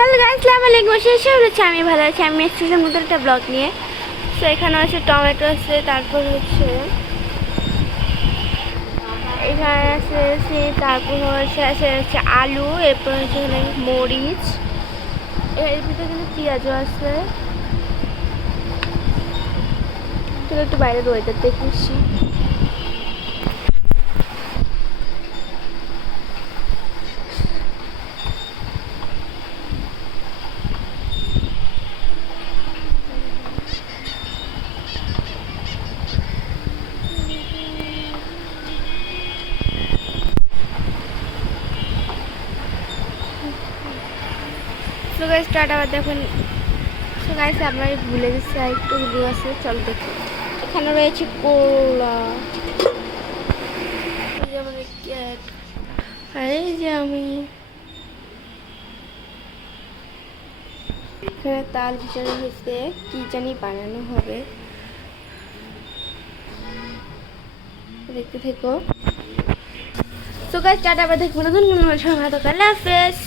Hello guys, আসসালামু আলাইকুম। শেষে হচ্ছে আমি ভালো আছি। আমি এসেছিলাম নতুন একটা ব্লগ নিয়ে। তো এখানে হচ্ছে টমেটো আছে, তারপর হচ্ছে এখানে আছে তারপর হচ্ছে আলু, এরপর হচ্ছে এখানে মরিচ, এর ভিতরে কিন্তু পেঁয়াজও আছে। চলো একটু বাইরের ওয়েদার দেখেছি। সো গাইস স্টার্ট আবার দেখুন। সো গাইস আপনারা ভুলে গেছি আর একটু ভিডিও আছে, চলো দেখি। এখানে রয়েছে করলা, যেমন ক্যাট, আর এই যে আমি এখানে তাল ভিজানো হয়েছে, কি জানি বানানো হবে, দেখতে থেকো। সো গাইস টাটা, আবার দেখবো নতুন কোনো সময়। ভালো, আল্লাহ হাফেজ।